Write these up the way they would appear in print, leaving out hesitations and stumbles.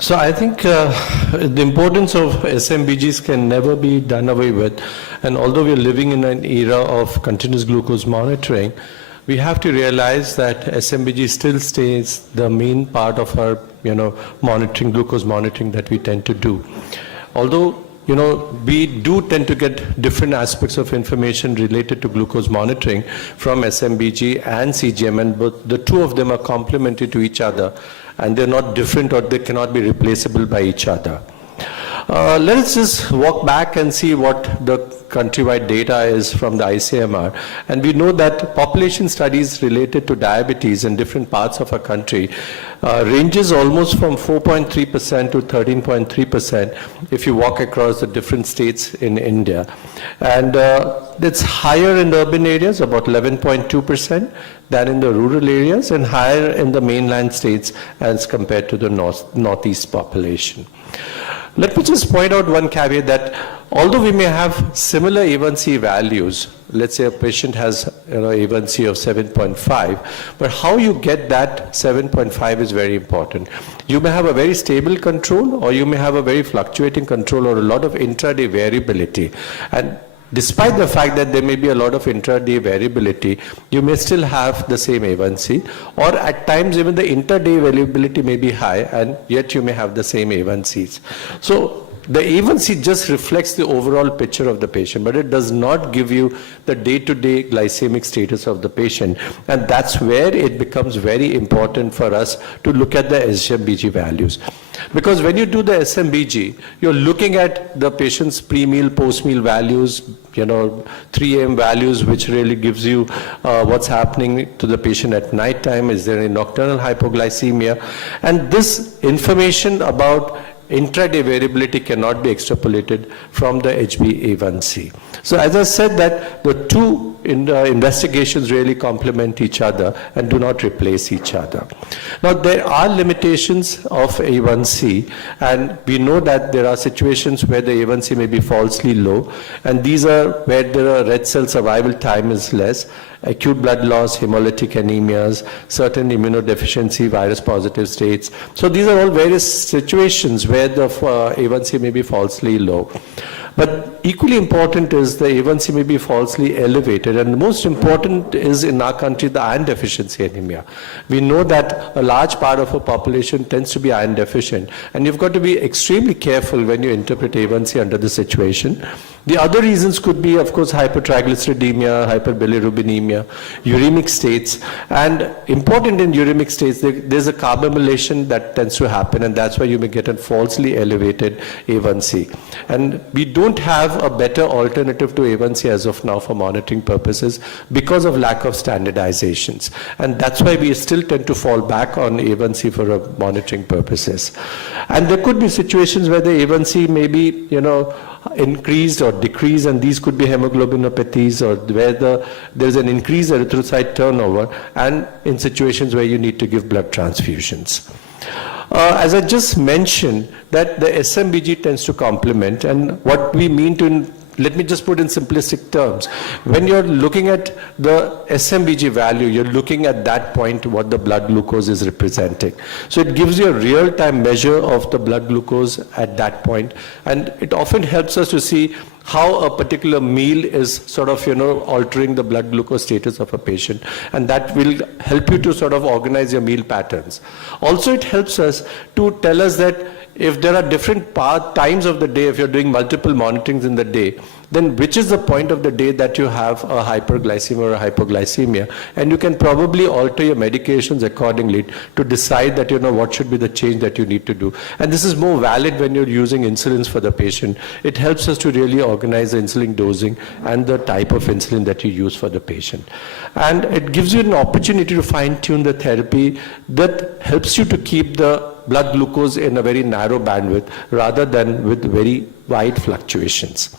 So I think the importance of SMBGs can never be done away with. And although we're living in an era of continuous glucose monitoring, we have to realize that SMBG still stays the main part of our, monitoring, glucose monitoring that we tend to do. Although we do tend to get different aspects of information related to glucose monitoring from SMBG and CGM, and both the two of them are complementary to each other, and they're not different or they cannot be replaceable by each other. Let's just walk back and see what the countrywide data is from the ICMR. And we know that population studies related to diabetes in different parts of our country ranges almost from 4.3% to 13.3% if you walk across the different states in India. And it's higher in the urban areas, about 11.2%, than in the rural areas, and higher in the mainland states as compared to the northeast population. Let me just point out one caveat that although we may have similar A1C values, let's say a patient has A1C of 7.5, but how you get that 7.5 is very important. You may have a very stable control, or you may have a very fluctuating control, or a lot of intraday variability. And despite the fact that there may be a lot of intraday variability, you may still have the same A1C, or at times even the intraday variability may be high, and yet you may have the same A1Cs. So the A1C just reflects the overall picture of the patient, but it does not give you the day-to-day glycemic status of the patient. And that's where it becomes very important for us to look at the SMBG values. Because when you do the SMBG, you're looking at the patient's pre-meal, post-meal values, 3 AM values, which really gives you what's happening to the patient at night time. Is there any nocturnal hypoglycemia? And this information about intraday variability cannot be extrapolated from the HbA1c. So as I said, that the two investigations really complement each other and do not replace each other. Now there are limitations of A1C, and we know that there are situations where the A1C may be falsely low, and these are where the red cell survival time is less, acute blood loss, hemolytic anemias, certain immunodeficiency, virus positive states. So these are all various situations where the A1C may be falsely low. But equally important is the A1C may be falsely elevated, and the most important is in our country the iron deficiency anemia. We know that a large part of our population tends to be iron deficient, and you've got to be extremely careful when you interpret A1C under the situation. The other reasons could be, of course, hypertriglyceridemia, hyperbilirubinemia, uremic states, and important in uremic states, there's a carbamylation that tends to happen, and that's why you may get a falsely elevated A1C. And we don't have a better alternative to A1C as of now for monitoring purposes because of lack of standardizations. And that's why we still tend to fall back on A1C for monitoring purposes. And there could be situations where the A1C may be, increased or decreased, and these could be hemoglobinopathies, or where there's an increased erythrocyte turnover, and in situations where you need to give blood transfusions. As I just mentioned, that the SMBG tends to complement, and what we mean to, let me just put in simplistic terms. When you're looking at the SMBG value, you're looking at that point what the blood glucose is representing. So it gives you a real-time measure of the blood glucose at that point, and it often helps us to see how a particular meal is sort of, altering the blood glucose status of a patient. And that will help you to sort of organize your meal patterns. Also, it helps us to tell us that if there are different times of the day, if you're doing multiple monitorings in the day, then which is the point of the day that you have a hyperglycemia or a hypoglycemia, and you can probably alter your medications accordingly to decide that what should be the change that you need to do. And this is more valid when you're using insulins for the patient. It helps us to really organize the insulin dosing and the type of insulin that you use for the patient. And it gives you an opportunity to fine-tune the therapy that helps you to keep the blood glucose in a very narrow bandwidth rather than with very wide fluctuations.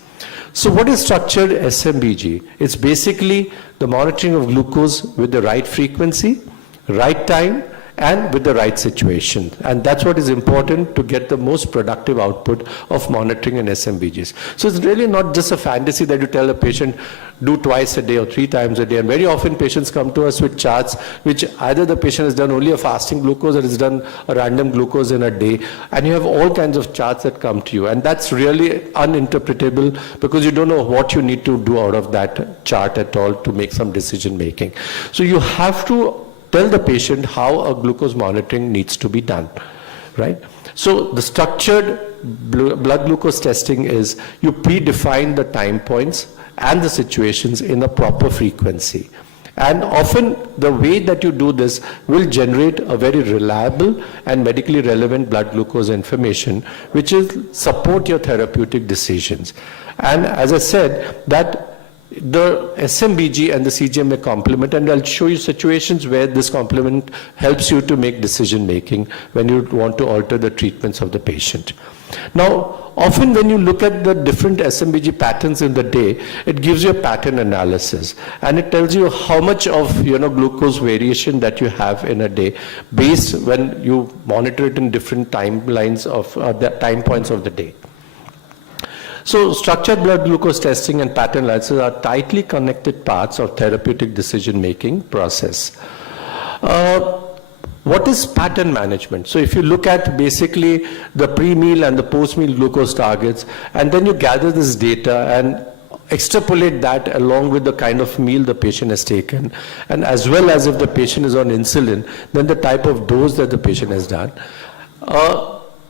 So what is structured SMBG? It's basically the monitoring of glucose with the right frequency, right time, and with the right situation. And that's what is important to get the most productive output of monitoring in SMBGs. So it's really not just a fantasy that you tell a patient, do twice a day or 3 times a day. And very often patients come to us with charts which either the patient has done only a fasting glucose or has done a random glucose in a day. And you have all kinds of charts that come to you. And that's really uninterpretable because you don't know what you need to do out of that chart at all to make some decision making. So you have to tell the patient how a glucose monitoring needs to be done, right? So the structured blood glucose testing is you predefine the time points and the situations in a proper frequency. And often the way that you do this will generate a very reliable and medically relevant blood glucose information, which will support your therapeutic decisions. And as I said, that the SMBG and the CGM may complement, and I'll show you situations where this complement helps you to make decision making when you want to alter the treatments of the patient. Now, often when you look at the different SMBG patterns in the day, it gives you a pattern analysis, and it tells you how much of glucose variation that you have in a day based when you monitor it in different timelines of the time points of the day. So structured blood glucose testing and pattern analysis are tightly connected parts of therapeutic decision-making process. What is pattern management? So if you look at basically the pre-meal and the post-meal glucose targets, and then you gather this data and extrapolate that along with the kind of meal the patient has taken, and as well as if the patient is on insulin, then the type of dose that the patient has done.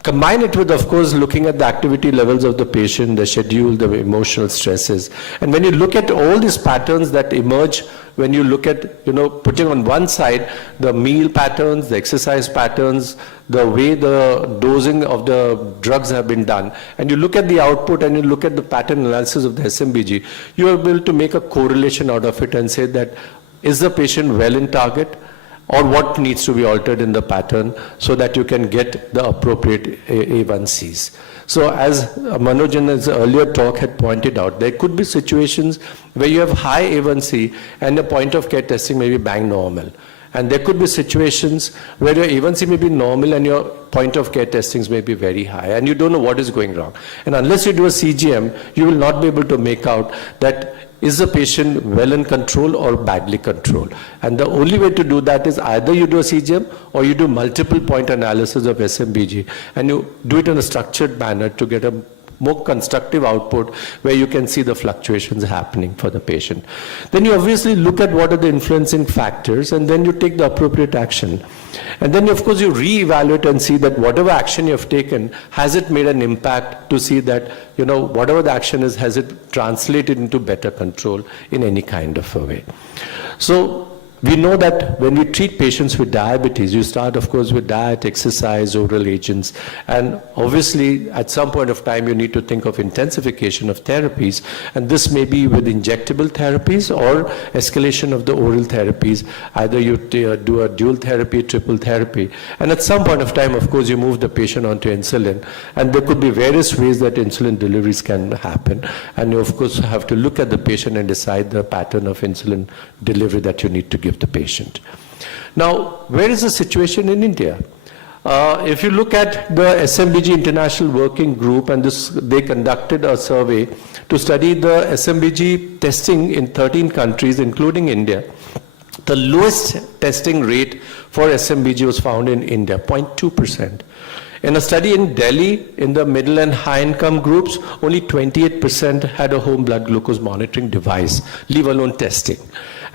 Combine it with, of course, looking at the activity levels of the patient, the schedule, the emotional stresses. And when you look at all these patterns that emerge, when you look at, putting on one side the meal patterns, the exercise patterns, the way the dosing of the drugs have been done, and you look at the output and you look at the pattern analysis of the SMBG, you are able to make a correlation out of it and say that, is the patient well in target? Or what needs to be altered in the pattern so that you can get the appropriate A1Cs. So as Manoj in his earlier talk had pointed out, there could be situations where you have high A1C and the point of care testing may be bang normal. And there could be situations where your A1C may be normal and your point of care testings may be very high and you don't know what is going wrong. And unless you do a CGM, you will not be able to make out that is the patient well in control or badly controlled. And the only way to do that is either you do a CGM or you do multiple point analysis of SMBG and you do it in a structured manner to get a more constructive output where you can see the fluctuations happening for the patient. Then you obviously look at what are the influencing factors and then you take the appropriate action. And then of course you re-evaluate and see that whatever action you have taken, has it made an impact to see that, whatever the action is, has it translated into better control in any kind of a way. So we know that when we treat patients with diabetes, you start, of course, with diet, exercise, oral agents, and obviously, at some point of time, you need to think of intensification of therapies, and this may be with injectable therapies or escalation of the oral therapies. Either you do a dual therapy, triple therapy, and at some point of time, of course, you move the patient onto insulin, and there could be various ways that insulin deliveries can happen, and you, of course, have to look at the patient and decide the pattern of insulin delivery that you need to give the patient. Now, where is the situation in India? If you look at the SMBG International Working Group, and they conducted a survey to study the SMBG testing in 13 countries, including India. The lowest testing rate for SMBG was found in India, 0.2%. In a study in Delhi, in the middle and high income groups, only 28% had a home blood glucose monitoring device, leave alone testing.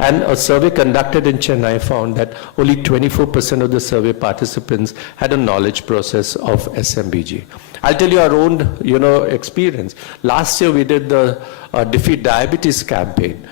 And a survey conducted in Chennai found that only 24% of the survey participants had a knowledge process of SMBG. I'll tell you our own, experience. Last year we did the Defeat Diabetes campaign.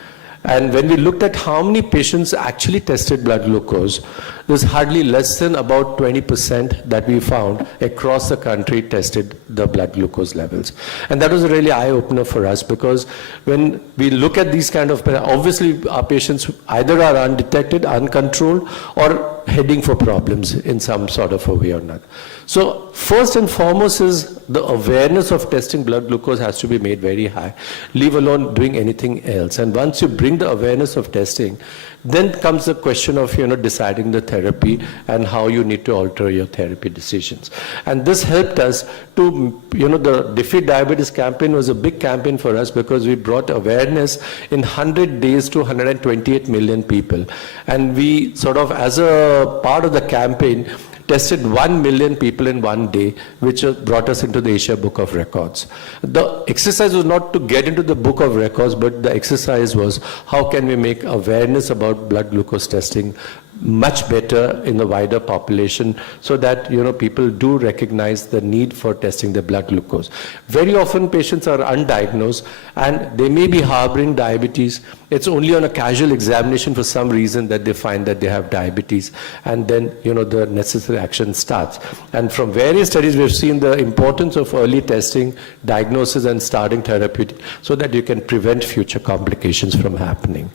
And when we looked at how many patients actually tested blood glucose, there's hardly less than about 20% that we found across the country tested the blood glucose levels. And that was a really eye-opener for us, because when we look at these kind of, obviously our patients either are undetected, uncontrolled, or heading for problems in some sort of a way or another. So first and foremost is the awareness of testing blood glucose has to be made very high, leave alone doing anything else. And once you bring the awareness of testing, then comes the question of, deciding the therapy and how you need to alter your therapy decisions. And this helped us to, the Defeat Diabetes campaign was a big campaign for us because we brought awareness in 100 days to 128 million people. And we sort of, as a part of the campaign, tested 1 million people in one day, which brought us into the Asia Book of Records. The exercise was not to get into the Book of Records, but the exercise was how can we make awareness about blood glucose testing much better in the wider population so that, people do recognize the need for testing their blood glucose. Very often patients are undiagnosed and they may be harboring diabetes. It's only on a casual examination for some reason that they find that they have diabetes, and then, the necessary action starts. And from various studies, we've seen the importance of early testing, diagnosis, and starting therapy so that you can prevent future complications from happening.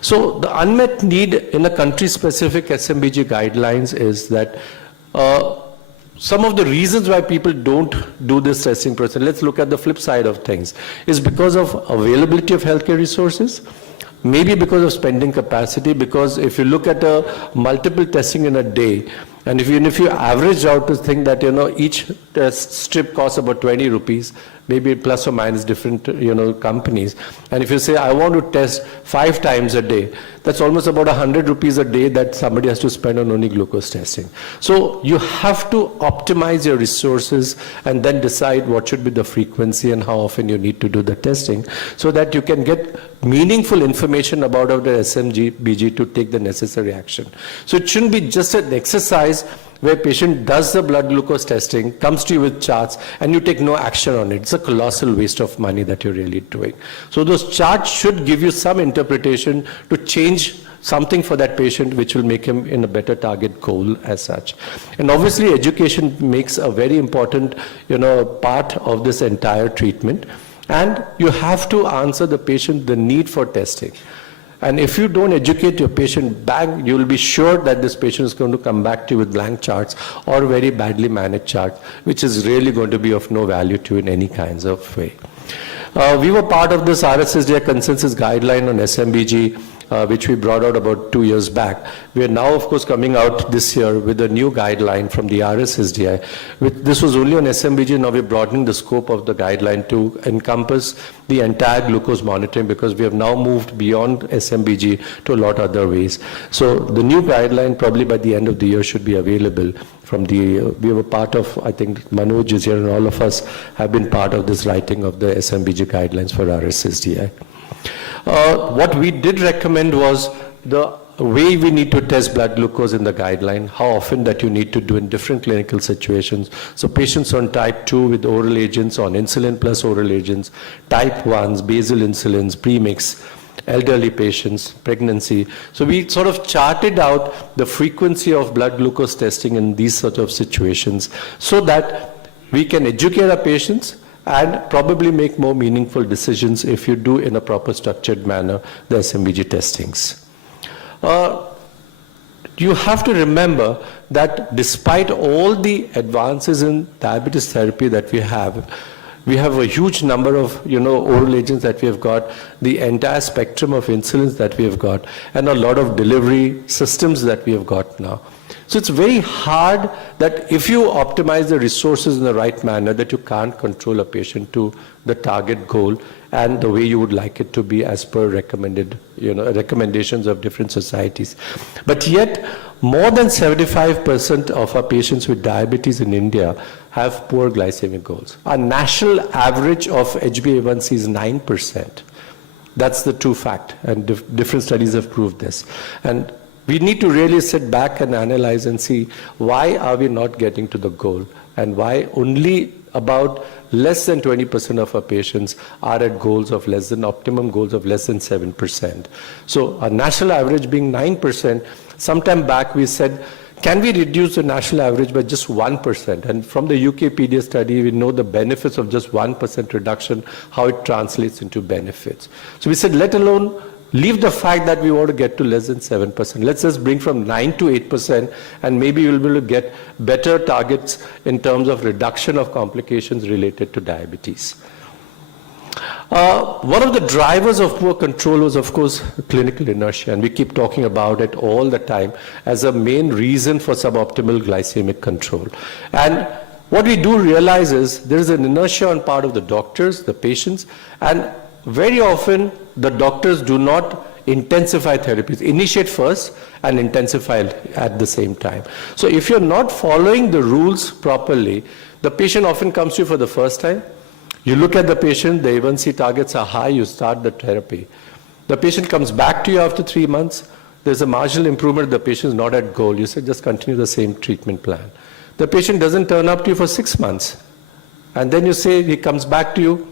So the unmet need in a country-specific SMBG guidelines is that some of the reasons why people don't do this testing process, let's look at the flip side of things, is because of availability of healthcare resources, maybe because of spending capacity, because if you look at multiple testing in a day, and if you average out to think that, each test strip costs about 20 rupees, maybe plus or minus different, companies. And if you say, I want to test 5 times a day, that's almost about 100 rupees a day that somebody has to spend on only glucose testing. So you have to optimize your resources and then decide what should be the frequency and how often you need to do the testing so that you can get meaningful information about the SMBG to take the necessary action. So it shouldn't be just an exercise where patient does the blood glucose testing, comes to you with charts, and you take no action on it. It's a colossal waste of money that you're really doing. So those charts should give you some interpretation to change something for that patient which will make him in a better target goal as such. And obviously education makes a very important, part of this entire treatment. And you have to answer the patient the need for testing. And if you don't educate your patient back, you will be sure that this patient is going to come back to you with blank charts or very badly managed charts, which is really going to be of no value to you in any kinds of way. We were part of this RSSDI consensus guideline on SMBG, which we brought out about 2 years back. We are now, of course, coming out this year with a new guideline from the RSSDI. This was only on SMBG, now we're broadening the scope of the guideline to encompass the entire glucose monitoring because we have now moved beyond SMBG to a lot of other ways. So the new guideline probably by the end of the year should be available from we were part of, I think Manoj is here and all of us have been part of this writing of the SMBG guidelines for RSSDI. What we did recommend was the way we need to test blood glucose in the guideline, how often that you need to do in different clinical situations. So patients on type 2 with oral agents, on insulin plus oral agents, type 1s, basal insulins, premix, elderly patients, pregnancy. So we sort of charted out the frequency of blood glucose testing in these sort of situations so that we can educate our patients and probably make more meaningful decisions if you do in a proper structured manner the SMBG testings. You have to remember that despite all the advances in diabetes therapy that we have a huge number of oral agents that we have got, the entire spectrum of insulins that we have got, and a lot of delivery systems that we have got now. So it's very hard that if you optimize the resources in the right manner, that you can't control a patient to the target goal and the way you would like it to be as per recommended, recommendations of different societies. But yet, more than 75% of our patients with diabetes in India have poor glycemic goals. Our national average of HbA1c is 9%. That's the true fact, and different studies have proved this. And we need to really sit back and analyze and see why are we not getting to the goal and why only about less than 20% of our patients are at goals of less than optimum goals of less than 7%. So our national average being 9%, sometime back we said, can we reduce the national average by just 1%? And from the UKpedia study, we know the benefits of just 1% reduction, how it translates into benefits. So we said, let alone leave the fact that we want to get to less than 7%. Let's just bring from 9 to 8%, and maybe we'll be able to get better targets in terms of reduction of complications related to diabetes. One of the drivers of poor control was, of course, clinical inertia, and we keep talking about it all the time as a main reason for suboptimal glycemic control. And what we do realize is there is an inertia on part of the doctors, the patients, and very often the doctors do not intensify therapies, initiate first and intensify at the same time. So if you're not following the rules properly, the patient often comes to you for the first time. You look at the patient, the A1C targets are high, you start the therapy. The patient comes back to you after 3 months, there's a marginal improvement, the patient is not at goal. You say just continue the same treatment plan. The patient doesn't turn up to you for 6 months. And then you say, he comes back to you,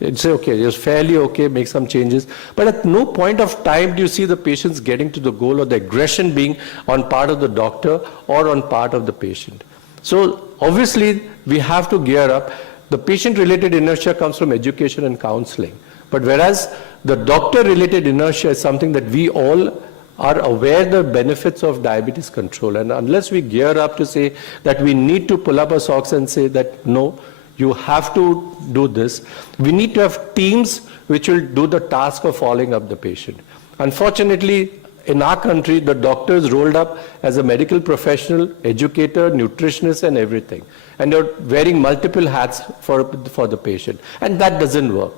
you say, okay, you're fairly okay, make some changes. But at no point of time do you see the patients getting to the goal or the aggression being on part of the doctor or on part of the patient. So obviously, we have to gear up. The patient-related inertia comes from education and counseling. But whereas the doctor-related inertia is something that we all are aware the benefits of diabetes control. And unless we gear up to say that we need to pull up our socks and say that, no, you have to do this, we need to have teams which will do the task of following up the patient. Unfortunately, in our country, the doctor is rolled up as a medical professional, educator, nutritionist, and everything. And they're wearing multiple hats for the patient. And that doesn't work.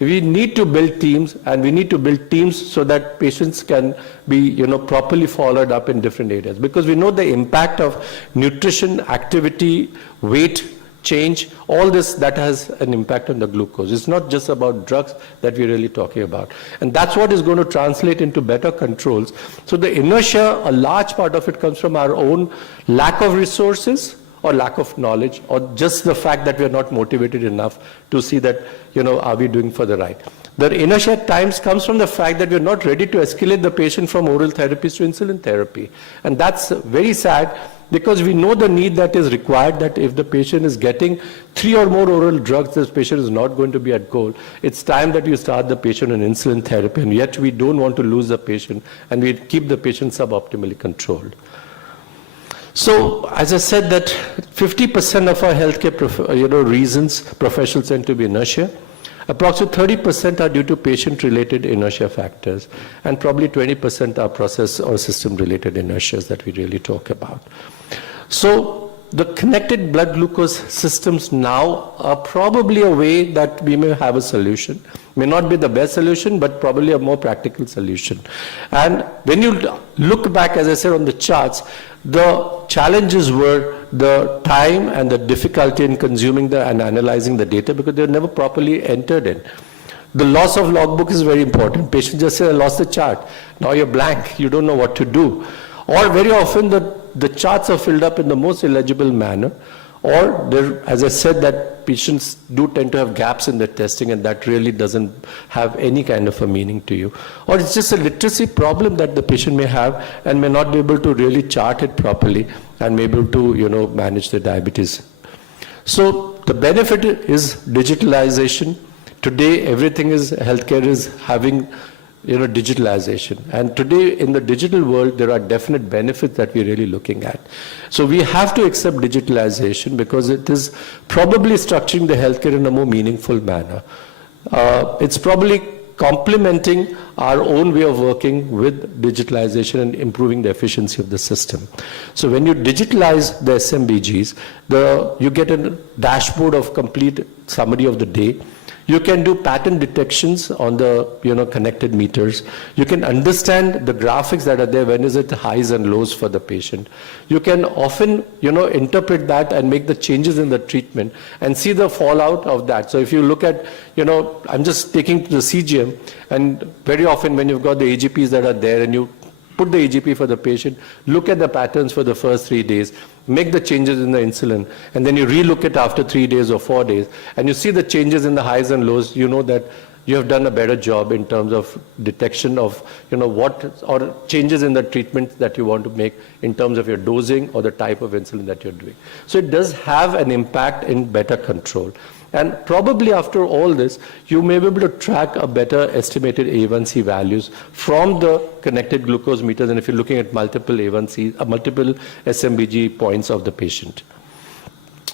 We need to build teams, and we need to build teams so that patients can be, properly followed up in different areas. Because we know the impact of nutrition, activity, weight, change, all this that has an impact on the glucose. It's not just about drugs that we're really talking about. And that's what is going to translate into better controls. So the inertia, a large part of it comes from our own lack of resources or lack of knowledge, or just the fact that we're not motivated enough to see that, are we doing for the right. The inertia at times comes from the fact that we're not ready to escalate the patient from oral therapies to insulin therapy. And that's very sad, because we know the need that is required, that if the patient is getting 3 or more oral drugs, this patient is not going to be at goal. It's time that you start the patient on insulin therapy, and yet we don't want to lose the patient, and we keep the patient suboptimally controlled. So, as I said, that 50% of our healthcare reasons professionals tend to be inertia. Approximately 30% are due to patient-related inertia factors, and probably 20% are process or system-related inertias that we really talk about. So the connected blood glucose systems now are probably a way that we may have a solution. May not be the best solution, but probably a more practical solution. And when you look back, as I said on the charts, the challenges were the time and the difficulty in consuming and analyzing the data, because they were never properly entered in. The loss of logbook is very important. Patient just said, I lost the chart. Now you're blank. You don't know what to do. Or very often the charts are filled up in the most illegible manner. Or, there, as I said, that patients do tend to have gaps in their testing, and that really doesn't have any kind of a meaning to you. Or it's just a literacy problem that the patient may have and may not be able to really chart it properly and may be able to, manage the diabetes. So the benefit is digitalization. Today, everything is, healthcare is having digitalization. And today in the digital world, there are definite benefits that we're really looking at. So we have to accept digitalization because it is probably structuring the healthcare in a more meaningful manner. It's probably complementing our own way of working with digitalization and improving the efficiency of the system. So when you digitalize the SMBGs, you get a dashboard of complete summary of the day. You can do pattern detections on the connected meters. You can understand the graphics that are there, when is it highs and lows for the patient. You can often interpret that and make the changes in the treatment and see the fallout of that. So if you look at, I'm just taking to the CGM, and very often when you've got the AGPs that are there and you put the AGP for the patient, look at the patterns for the first 3 days, make the changes in the insulin, and then you relook it after 3 days or 4 days, and you see the changes in the highs and lows, you know that you have done a better job in terms of detection of, what or changes in the treatment that you want to make in terms of your dosing or the type of insulin that you're doing. So it does have an impact in better control. And probably after all this, you may be able to track a better estimated A1C values from the connected glucose meters, and if you're looking at multiple A1C, multiple SMBG points of the patient.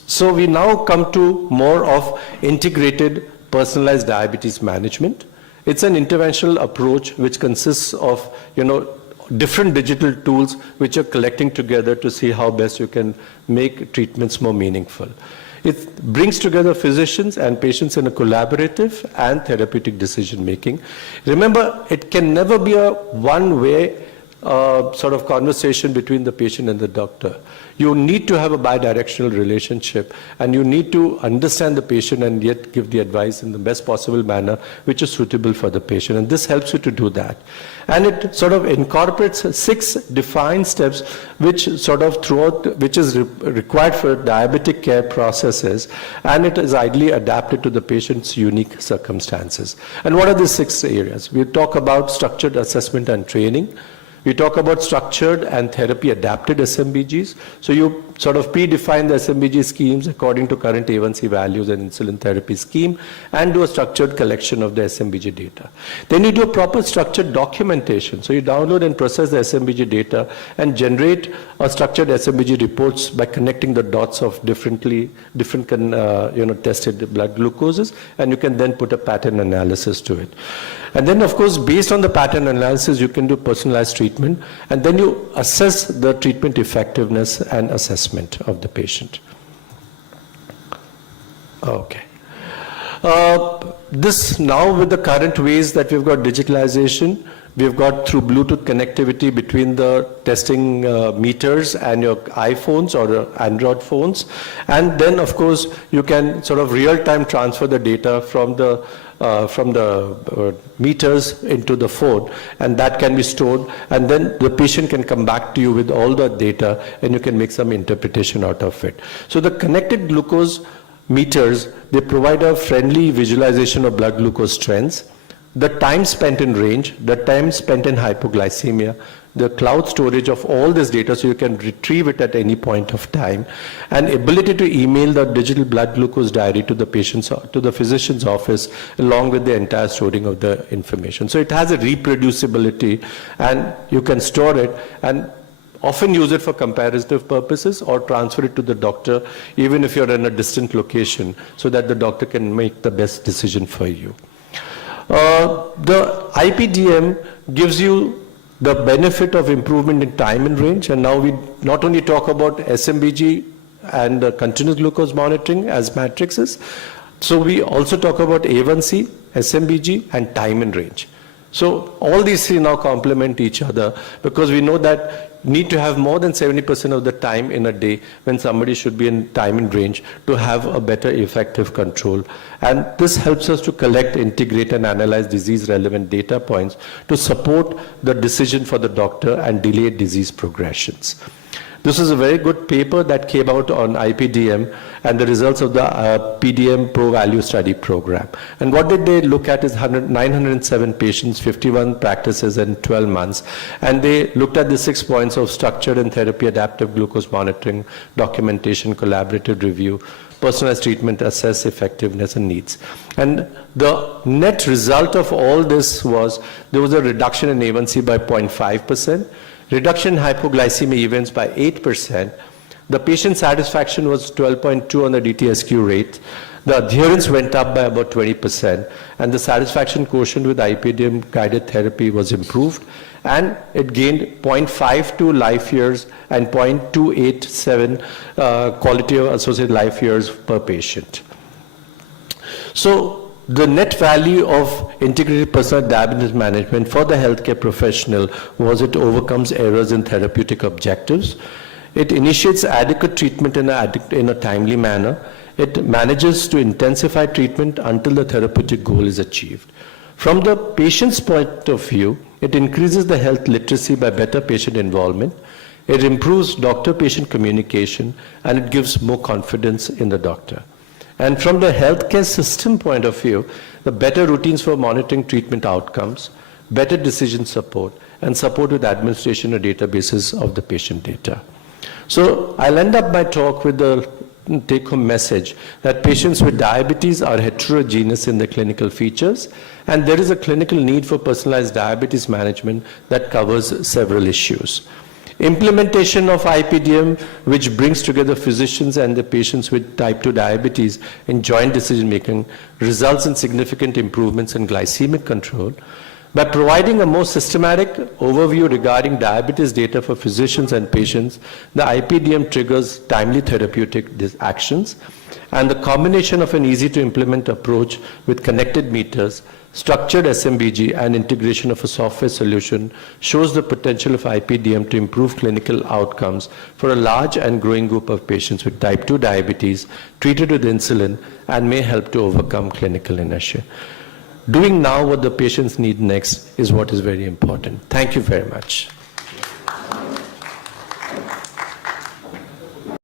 So we now come to more of integrated personalized diabetes management. It's an interventional approach which consists of, different digital tools which are collecting together to see how best you can make treatments more meaningful. It brings together physicians and patients in a collaborative and therapeutic decision making. Remember, it can never be a one-way sort of conversation between the patient and the doctor. You need to have a bidirectional relationship, and you need to understand the patient and yet give the advice in the best possible manner which is suitable for the patient, and this helps you to do that. And it sort of incorporates 6 defined steps which sort of which is required for diabetic care processes, and it is ideally adapted to the patient's unique circumstances. And what are these 6 areas? We talk about structured assessment and training. We talk about structured and therapy adapted SMBGs. So you sort of predefine the SMBG schemes according to current A1C values and insulin therapy scheme, and do a structured collection of the SMBG data. Then you do a proper structured documentation. So you download and process the SMBG data and generate a structured SMBG reports by connecting the dots of different tested blood glucoses, and you can then put a pattern analysis to it. And then, of course, based on the pattern analysis, you can do personalized treatment, and then you assess the treatment effectiveness and assessment of the patient. Okay. This now, with the current ways that we've got digitalization, we've got through Bluetooth connectivity between the testing meters and your iPhones or Android phones. And then, of course, you can sort of real-time transfer the data from the meters into the phone, and that can be stored, and then the patient can come back to you with all the data, and you can make some interpretation out of it. So the connected glucose meters, they provide a friendly visualization of blood glucose trends, the time spent in range, the time spent in hypoglycemia, the cloud storage of all this data so you can retrieve it at any point of time, and ability to email the digital blood glucose diary to the physician's office along with the entire storing of the information. So it has a reproducibility, and you can store it and often use it for comparative purposes or transfer it to the doctor even if you're in a distant location, so that the doctor can make the best decision for you. The IPDM gives you the benefit of improvement in time and range, and now we not only talk about SMBG and continuous glucose monitoring as matrices, so we also talk about A1C, SMBG, and time and range. So all these 3 now complement each other, because we know that need to have more than 70% of the time in a day when somebody should be in time and range to have a better effective control. And this helps us to collect, integrate, and analyze disease-relevant data points to support the decision for the doctor and delay disease progressions. This is a very good paper that came out on IPDM and the results of the PDM Pro Value Study program. And what did they look at is 907 patients, 51 practices in 12 months. And they looked at the 6 points of structured and therapy adaptive glucose monitoring, documentation, collaborative review, personalized treatment, assess effectiveness and needs. And the net result of all this was there was a reduction in A1C by 0.5%, reduction in hypoglycemia events by 8%. The patient satisfaction was 12.2 on the DTSQ rate. The adherence went up by about 20%, and the satisfaction quotient with IPDM guided therapy was improved, and it gained 0.52 life years and 0.287 quality of associated life years per patient. So the net value of integrated personal diabetes management for the healthcare professional was it overcomes errors in therapeutic objectives. It initiates adequate treatment in a timely manner. It manages to intensify treatment until the therapeutic goal is achieved. From the patient's point of view, it increases the health literacy by better patient involvement. It improves doctor-patient communication, and it gives more confidence in the doctor. And from the healthcare system point of view, the better routines for monitoring treatment outcomes, better decision support, and support with administration of databases of the patient data. So I'll end up my talk with the take-home message that patients with diabetes are heterogeneous in their clinical features, and there is a clinical need for personalized diabetes management that covers several issues. Implementation of IPDM, which brings together physicians and the patients with type 2 diabetes in joint decision-making, results in significant improvements in glycemic control. By providing a more systematic overview regarding diabetes data for physicians and patients, the IPDM triggers timely therapeutic actions, and the combination of an easy-to-implement approach with connected meters, structured SMBG, and integration of a software solution shows the potential of IPDM to improve clinical outcomes for a large and growing group of patients with type 2 diabetes treated with insulin and may help to overcome clinical inertia. Doing now what the patients need next is what is very important. Thank you very much.